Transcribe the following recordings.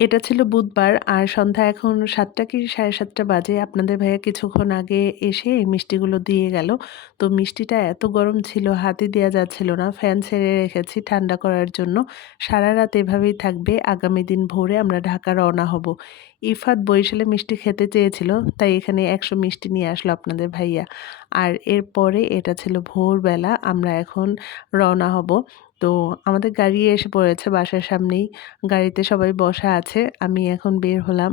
এটা ছিল বুধবার আর সন্ধ্যা এখন ৭টা কি ৭:৩০ বাজে। আপনাদের ভাইয়া কিছুক্ষণ আগে এসে এই মিষ্টিগুলো দিয়ে গেল। তো মিষ্টিটা এত গরম ছিল হাতই দেয়া যাচ্ছিল না। ফ্যান ছেড়ে রেখেছি ঠান্ডা করার জন্য। সারারাত এভাবেই থাকবে। আগামী দিন ভোরে আমরা ঢাকা রওনা হব। ইফাত বরিশালে মিষ্টি খেতে চেয়েছিল, তাই এখানে ১০০ মিষ্টি নিয়ে আসলো আপনাদের ভাইয়া। আর এরপরে এটা ছিল ভোরবেলা আমরা এখন রওনা হব। তো আমাদের গাড়ি এসে পড়েছে বাসার সামনেই। গাড়িতে সবাই বসা আছে। আমি এখন বের হলাম।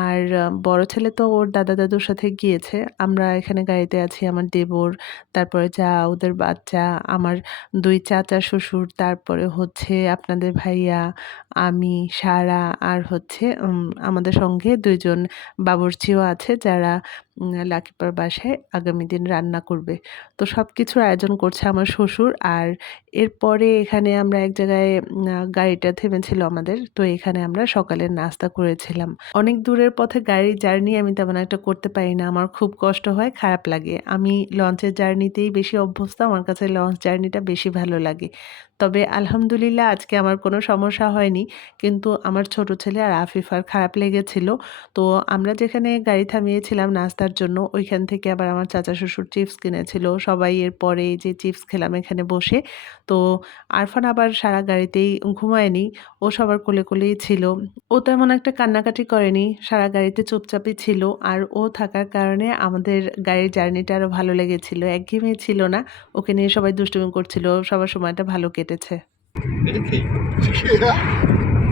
আর বড় ছেলে তো ওর দাদা-দাদুর সাথে গিয়েছে। আমরা এখানে গাড়িতে আছি আমার দেবর, তারপরে যা ওদের বাচ্চা, আমার ২ চাচা শ্বশুর, তারপরে হচ্ছে আপনাদের ভাইয়া, আমি, সারা আর হচ্ছে আমাদের সঙ্গে ২ জন বাবুর্চিও আছে যারা লাকিপার বাসায় আগামী দিন রান্না করবে। তো সবকিছুর আয়োজন করছে আমার শ্বশুর। আর এরপরে এখানে আমরা এক জায়গায় গাড়িটা থেমেছিল আমাদের। তো এখানে আমরা সকালের নাস্তা করেছিলাম। অনেক দূরের পথে গাড়ির জার্নি আমি তেমন একটা করতে পারি না। আমার খুব কষ্ট হয়, খারাপ লাগে। আমি লঞ্চের জার্নিতেই বেশি অভ্যস্ত। আমার কাছে লঞ্চ জার্নিটা বেশি ভালো লাগে। তবে আলহামদুলিল্লাহ আজকে আমার কোনো সমস্যা হয়নি। কিন্তু আমার ছোট ছেলে আর আফিফার খারাপ লেগেছিল। তো আমরা যেখানে গাড়ি থামিয়েছিলাম নাস্তার জন্য, ওইখান থেকে আবার আমার চাচা শ্বশুর চিপস কিনেছিল। সবাই এরপরে এই যে চিপস খেলাম এখানে বসে। তো আরফান আবার সারা গাড়িতেই ঘুমায়নি। ও সবার কোলে, কোলেই ছিল। ও তেমন একটা কান্নাকাটি করেনি। সারা গাড়িতে চুপচাপই ছিল। আর ও থাকার কারণে আমাদের গাড়ির জার্নিটা আরো ভালো লেগেছিল। একঘেয়েমি ছিল না। ওকে নিয়ে সবাই দুষ্টুমি করছিল। সবার সময়টা ভালো কেটেছে। এটা কি?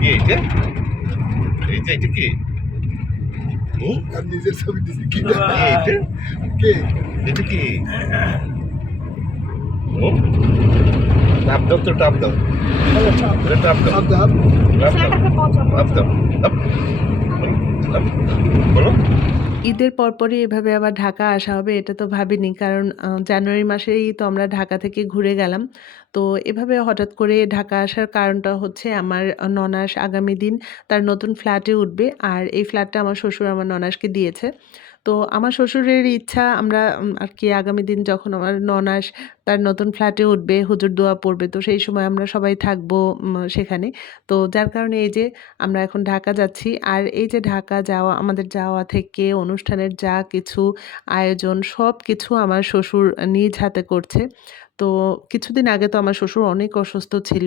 কি এটা? এটা কি? আর নিজের ছবি দিছি কি এটা? কে এটা কি? হুম? টাপ দাও তো টাপ দাও। এটা টাপ দাও। আপ দাও টাপ দাও। টাপ দাও। টাপ। টাপ। বলো। ঈদের পরপরই এভাবে আবার ঢাকা আসা হবে এটা তো ভাবিনি। কারণ জানুয়ারি মাসেই তো আমরা ঢাকা থেকে ঘুরে গেলাম। তো এভাবে হঠাৎ করে ঢাকা আসার কারণটা হচ্ছে আমার ননাস আগামী দিন তার নতুন ফ্ল্যাটে উঠবে। আর এই ফ্ল্যাটটা আমার শ্বশুর আমার ননাসকে দিয়েছে। তো আমার শ্বশুরের ইচ্ছা আমরা আরকি আগামী দিন যখন আমার ননাস তার নতুন ফ্ল্যাটে উঠবে, হুজুর দোয়া পড়বে। তো সেই সময় আমরা সবাই থাকবো সেখানে। তো যার কারণে এই যে আমরা এখন ঢাকা যাচ্ছি। আর এই যে ঢাকা যাওয়া আমাদের যাওয়া থেকে অনুষ্ঠানের যা কিছু আয়োজন সবকিছু আমার শ্বশুর নিজ হাতে করছে। তো কিছুদিন আগে তো আমার শ্বশুর অনেক অসুস্থ ছিল।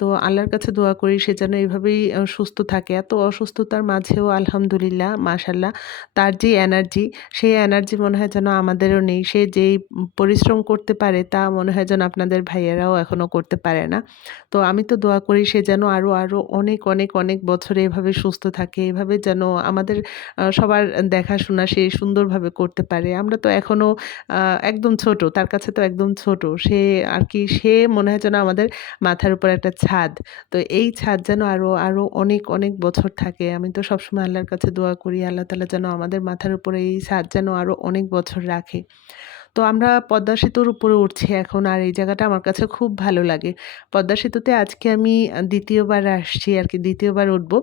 তো আল্লাহর কাছে দোয়া করি সে যেন এভাবেই সুস্থ থাকে। এত অসুস্থতার মাঝেও আলহামদুলিল্লাহ মাশাআল্লাহ তার যে এনার্জি, সেই এনার্জি মনে হয় যেন আমাদেরও নেই। সে যেই পরিশ্রম করতে পারে তা মনে হয় যেন আপনাদের ভাইয়েরাও এখনো করতে পারে না। তো আমি তো দোয়া করি সে যেন আরো অনেক, অনেক, অনেক বছর এভাবে সুস্থ থাকে। এভাবে যেন আমাদের সবার দেখাশোনা সে সুন্দরভাবে করতে পারে। আমরা তো এখনো আ একদম ছোট। তার কাছে তো একদম ছোট। সে আরকি সে মনে হয় যেন আমাদের মাথার উপর একটা ছাদ। তো এই ছাদ যেন আরো অনেক, অনেক বছর থাকে। আমি তো সবসময় আল্লাহর কাছে দোয়া করি আল্লাহ তাআলা যেন আমাদের মাথার উপরে এই ছাদ যেন আরো অনেক বছর রাখে। তো আমরা পদ্মা সেতুর উপরে উঠছি এখন আর এই জায়গাটা আমার কাছে খুব ভালো লাগে। পদ্মা সেতুতে আজকে আমি ২য় বার আসছি আরকি ২য় বার উঠবো।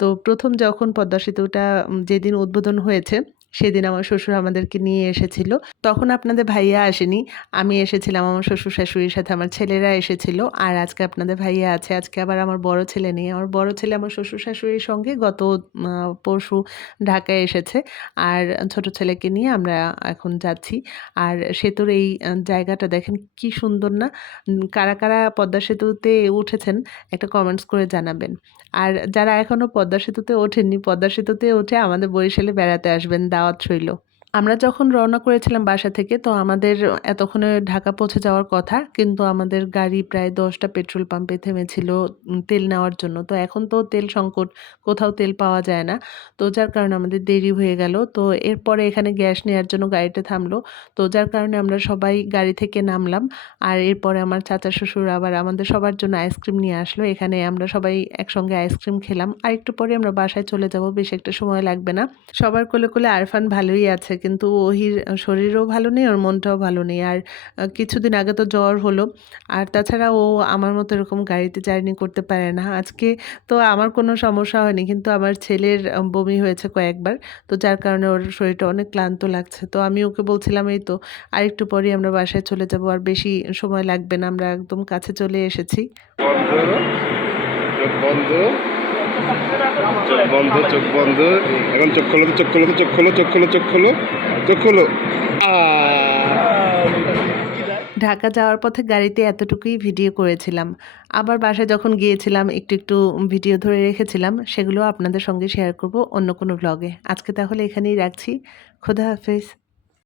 তো ১ম যখন পদ্মা সেতুটা যেদিন উদ্বোধন হয়েছে, সেদিন আমার শ্বশুর আমাদেরকে নিয়ে এসেছিল। তখন আপনাদের ভাইয়া আসেনি। আমি এসেছিলাম আমার শ্বশুর-শাশুড়ির সাথে আমার ছেলেরা এসেছিল। আর আজকে আপনাদের ভাইয়া আছে। আজকে আবার আমার বড় ছেলে নেই। আমার বড় ছেলে আমার শ্বশুর-শাশুড়ির সঙ্গে গত পরশু ঢাকায় এসেছে। আর ছোট ছেলেকে নিয়ে আমরা এখন যাচ্ছি। আর সেতুর এই জায়গাটা দেখেন কি সুন্দর না? কারা, কারা পদ্মা সেতুতে উঠেছেন একটা কমেন্টস করে জানাবেন। আর যারা এখনো পদ্মা সেতুতে ওঠেননি, পদ্মা সেতুতে উঠে আমাদের বরিশালে বেড়াতে আসবেন, দাওয়াত রইল। আমরা যখন রওনা করেছিলাম বাসা থেকে তো আমাদের এতক্ষণে ঢাকা পৌঁছে যাওয়ার কথা। কিন্তু আমাদের গাড়ি প্রায় ১০ টা পেট্রোল পাম্পে থেমেছিল তেল নেওয়ার জন্য। তো এখন তো তেল সংকট, কোথাও তেল পাওয়া যায় না। তো যার কারণে আমাদের দেরি হয়ে গেল। তো এরপরে এখানে গ্যাস নেয়ার জন্য গাড়িটা থামলো। তো যার কারণে আমরা সবাই গাড়ি থেকে নামলাম। আর এরপরে আমার চাচা শ্বশুর আবার আমাদের সবার জন্য আইসক্রিম নিয়ে আসলো। এখানে আমরা সবাই একসঙ্গে আইসক্রিম খেলাম। আরেকটু পরে আমরা বাসায় চলে যাব। বেশ একটা সময় লাগবে না। সবার কোলে, কোলে আরফান ভালোই আছে। কিন্তু ওহির শরীরও ভালো নেই, ওর মনটাও ভালো নেই। আর কিছুদিন আগে তো জ্বর হলো। আর তাছাড়া ও আমার মতো এরকম গাড়িতে জার্নি করতে পারে না। আজকে তো আমার কোনো সমস্যা হয়নি। কিন্তু আমার ছেলের বমি হয়েছে কয়েকবার। তো যার কারণে ওর শরীরটা অনেক ক্লান্ত লাগছে। তো আমি ওকে বলছিলাম এই তো আরেকটু পরেই আমরা বাসায় চলে যাব। আর বেশি সময় লাগবে না। আমরা একদম কাছে চলে এসেছি। বন্ধ। বন্ধ। চোখ বন্ধ, চোখ বন্ধ। এখন চোখ খোলো তো, চোখ খোলো তো, চোখ খোলো, চোখ খোলো, চোখ খোলো, চোখ খোলো। ঢাকা যাওয়ার পথে গাড়িতে এতটুকুই ভিডিও করেছিলাম। আবার বাসায় যখন গিয়েছিলাম একটু ভিডিও ধরে রেখেছিলাম। সেগুলো আপনাদের সঙ্গে শেয়ার করব অন্য কোনো ভ্লগে। আজকে তাহলে এখানেই রাখছি। খোদা হাফেজ।